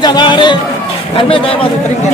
ज्यादा आ रहे घर में गए बाद उतरेंगे।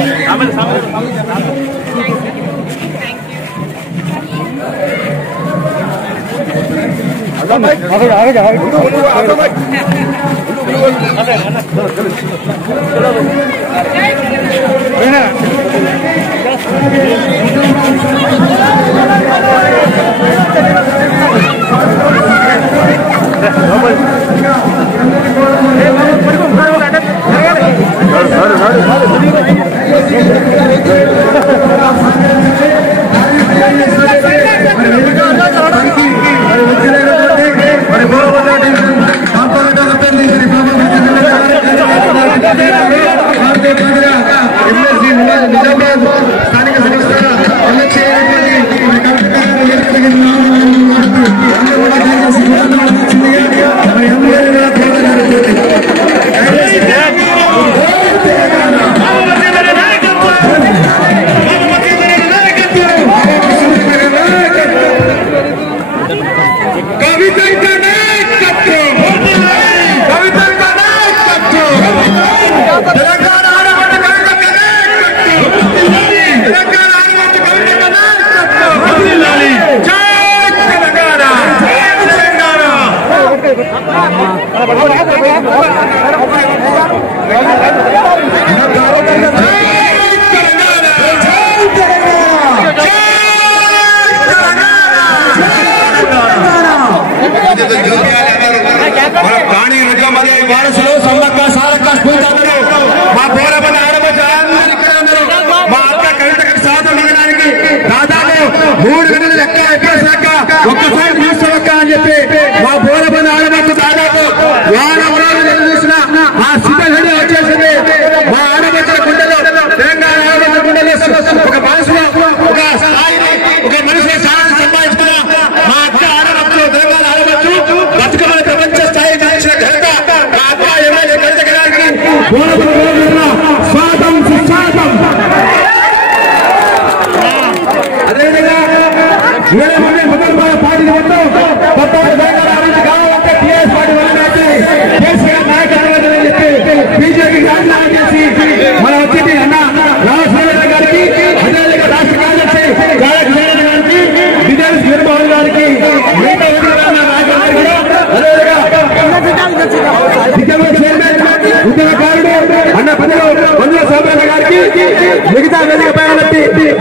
మిగతా వేదిక పైన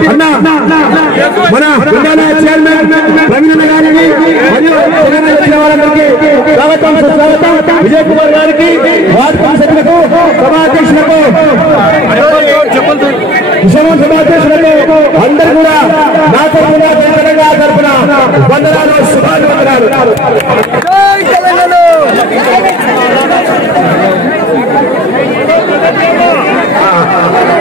అన్న మన చైర్మన్ రవీంద్ర గారికి స్వాగతం సుస్వాగతం, విజయ్ కుమార్ గారికి, వార్డు కౌన్సిలర్లకు, సభాధ్యక్షులకు, సభాధ్యక్షులకు అందరూ కూడా నా తరఫున తెలంగాణ తరఫున వందనాలు, శుభాభివందనాలు.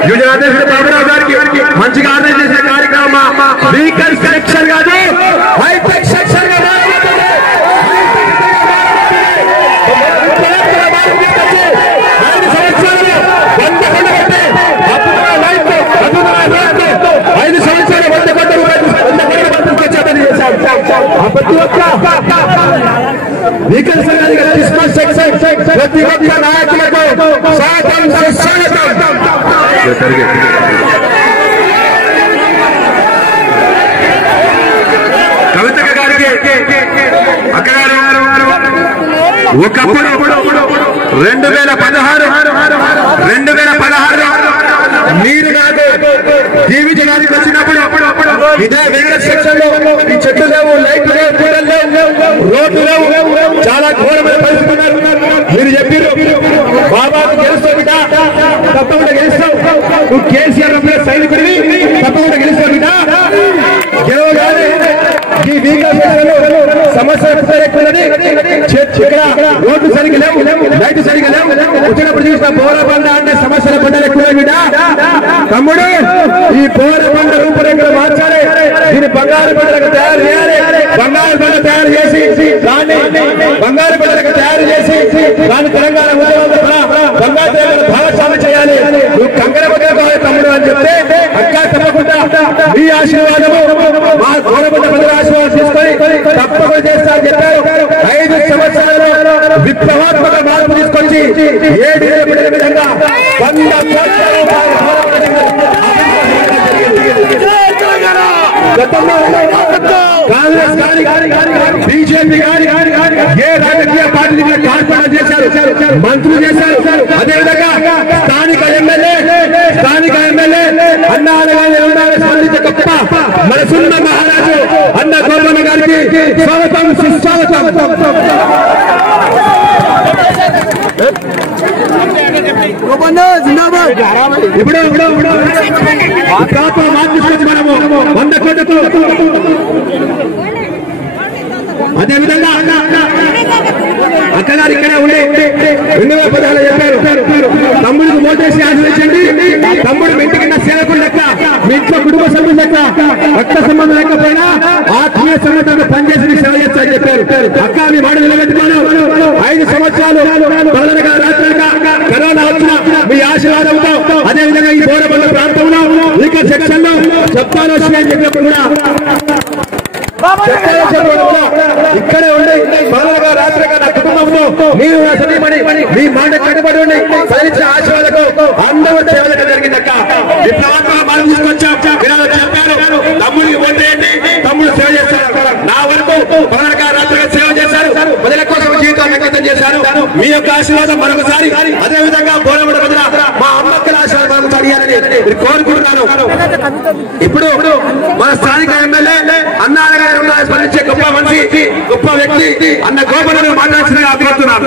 యువజన అధ్యక్షుడు బాబురావు గారికి మంచిగా ఆర్డర్ చేసే కార్యక్రమం వెహికల్ సెక్షన్ కాదు, హైటెక్ సెక్షన్ గా ప్రతి ఒక్క వెహికల్ క్రిస్మస్ ప్రతి ఒక్క నాయకులకు స్వాగతం సుస్వాగతం. కవిత గారికి అక్కగారు ఒకప్పుడు 2016 మీరు నాకు జీవించడానికి వచ్చినప్పుడు ఇదే వెహికల్ సెక్షన్ లో ఈ చెట్లు లేవు, లైట్లు లేవు, రోడ్లు లేవు, చాలా ఘోరమైన పరిస్థితి. మీరు చెప్పారు బాబాకు గెలుస్తావు బిడ్డ, తప్పకుండా గెలుస్తావు, నువ్వు కేసీఆర్ సైనికుడివి, తప్పకుండా గెలుస్తావు బిడ్డ. గెలవగానే ఈ వెహికల్ సమస్య ఇక్కడ రోడ్లు సరిగ్గా లేవు, లైట్ సరిగ్గా లేవు, వచ్చినప్పుడు చూసిన పోర బండ అంటే సమస్యల బండలు ఎక్కువ బిడ్డ. తమ్ముడు, ఈ పోర బండ రూపురేఖలు మార్చాలి, దీన్ని బంగారు బండలకు తయారు చేయాలి, బంగారు బండ తయారు చేసి దాన్ని బంగారు బండలకు తయారు చేసి దాన్ని తెలంగాణ బంగారు భాగస్వామి చేయాలి. నువ్వు కంకర కావాలి తమ్ముడు అని చెప్తే అక్క తప్పకుండా మీ ఆశీర్వాదము మా గోడబండ ప్రజల ఆశీర్వాదం తీసుకొని తప్పకుండా చేస్తా అని చెప్పారు. 5 సంవత్సరాలలో విప్లవాత్మక మార్పు తీసుకొని నుంచి 7 ఏళ్ల విధంగా 100 కోట్ల రూపాయలు కాంగ్రెస్ బీజేపీ ఏ రాజకీయ పార్టీ కార్పొరేట్ చేశారు, మంత్రులు చేశారు. అదేవిధంగా స్థానిక ఎమ్మెల్యే స్పందించే గొప్ప మనసున్న మహారాజు అన్న గోపన్న గారికి స్వాగతం, సుస్వాగతం. ఇప్పుడు మనము 100 కోట్లతో అదేవిధంగా అక్కగారు ఇక్కడే ఉండే 2016 చెప్పారు, తమ్ముడికి ఓటేసి ఆశ్రయించండి, తమ్ముడు మీ ఇంటికి సేవకుడు లెక్క, మీ ఇంట్లో కుటుంబ సభ్యులు లెక్క, రక్త సంబంధం లేకపోయినా ఆత్మీయ సంబంధంలో పనిచేసి సేవ చేస్తారని చెప్పారు. అక్క మీ మాట నిలబెట్టుకోను. 5 సంవత్సరాలు కరోనా వచ్చిన మీ ఆశీర్వాదంతో అదేవిధంగా ఈ బోరబండ ప్రాంతంలో ఇక సెక్షన్ లో చెప్తాను అని చెప్పినప్పుడు కూడా ఇక్కడే ఉండి బాగా రాత్రిగా నా కుటుంబంలో మీరు మీ మాట కట్టుబడి ఉండి ఫలించిన ఆశీర్వాదకు అందరూ సేవలకు జరిగిందక్క. ఈ ప్రభుత్వం మనం తీసుకొచ్చాం, చెప్పారు తమ్ముడికి ఓటేయండి, తమ్ముడు సేవ చేస్తారు. నా వరకు బాగా రాత్రిగా సేవ చేశారు, ప్రజల కోసం జీవితాన్ని అంకితం చేశారు. మీ యొక్క ఆశీర్వాదం మరొకసారి అదేవిధంగా బోరబండ ప్రజల మా అమ్మక్కల ఆశీర్వాదం మరొకసారి ఇవ్వాలని కోరుకుంటున్నాను. ఇప్పుడు మన స్థానిక ఎమ్మెల్యే అన్నారగా స్పందించే గొప్ప మనిషి, గొప్ప వ్యక్తి అన్న గోపన్నను మాట్లాడుతున్నా అభివృద్ధున్నారు.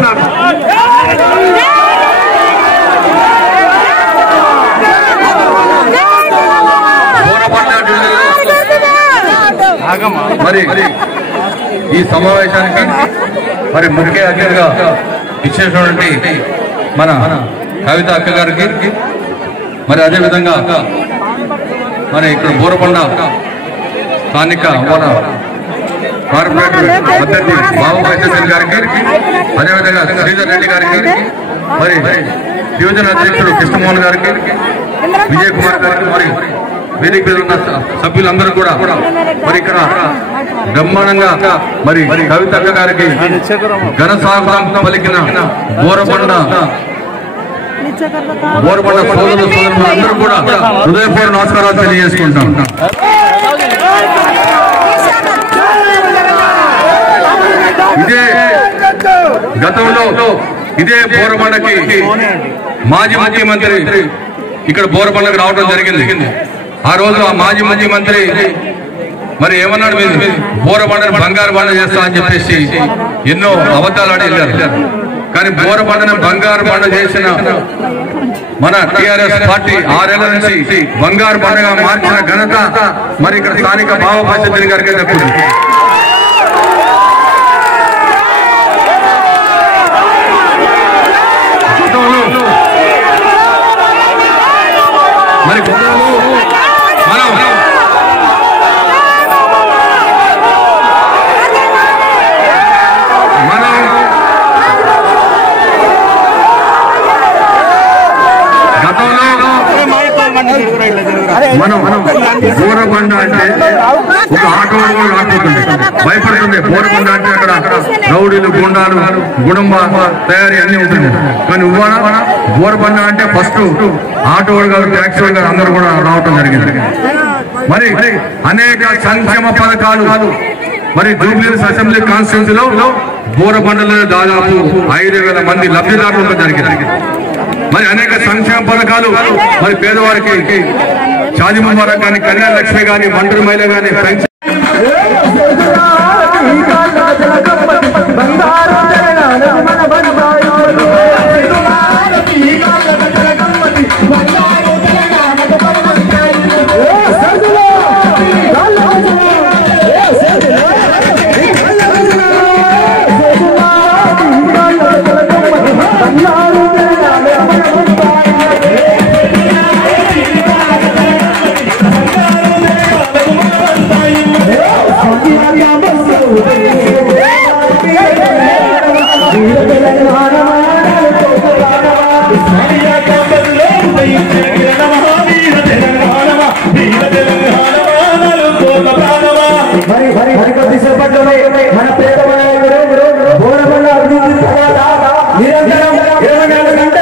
మరి ఈ సమావేశానికి మరి ముఖ్య అతిథిగా ఇచ్చేటువంటి మన కవిత అక్క గారికి, మరి అదేవిధంగా మరి ఇక్కడ బోరబండ స్థానిక మన కార్పొరేటర్ అభ్యర్థి బాబుబాయి గారికి, అదేవిధంగా శ్రీధర్ రెడ్డి గారికి, మరి డివిజన్ అధ్యక్షుడు కృష్ణమోహన్ గారికి, విజయ్ కుమార్ గారికి, మరి వేదిక మీద ఉన్న సభ్యులందరూ కూడా మరి ఇక్కడ బ్రహ్మాండంగా మరి కవిత అక్క గారికి ఘన స్వాగతం పలికిన బోరబండ సోదరులందరూ కూడా హృదయపూర్వక నమస్కారాలు తెలియజేసుకుంటాం. ఇదే గతంలో ఇదే బోరబండకి మాజీ ముఖ్యమంత్రి ఇక్కడ బోరబండకు రావడం జరిగింది. ఆ రోజు ఆ మాజీ ముఖ్యమంత్రి మరి ఏమన్నాడు, బోరబండను బంగారు బండ చేస్తా అని చెప్పేసి ఎన్నో అబద్ధాలు ఆడి వెళ్ళారు. కానీ బోరబండను బంగారు బండ చేసిన మన టిఆర్ఎస్ పార్టీ 6 ఏళ్ల నుంచి బంగారు బండగా మార్చిన ఘనత మరి ఇక్కడ స్థానిక బాబుబాయి గారికి దక్కుతుంది. మరి మనం బోరబండ అంటే ఒక ఆటో రాకపోతుంది, భయపడుతుంది. బోరబండ అంటే అక్కడ రౌడీలు, గుండాలు, గుడుంబ తయారీ అన్ని ఉంటుంది. కానీ ఇవాళ బోరబండ అంటే ఫస్ట్ ఆటో గారు, ట్యాక్సీ గారు అందరూ కూడా రావటం జరిగింది. మరి అనేక సంక్షేమ పథకాలు మరి జూబ్లీహిల్స్ అసెంబ్లీ కాన్స్టిట్యూన్సీలో బోరబండలో దాదాపు 5,000 మంది లబ్ధిదారులు ఉండడం జరిగింది. మరి అనేక సంక్షేమ పథకాలు మరి పేదవారికి షాదీ ముబారక్ కానీ, కళ్యాణ లక్ష్మి కానీ, మంత్రి మహిళ కానీ, మన పేద బోరబండ అభివృద్ధి తర్వాత నిరంతరం 24 గంటలు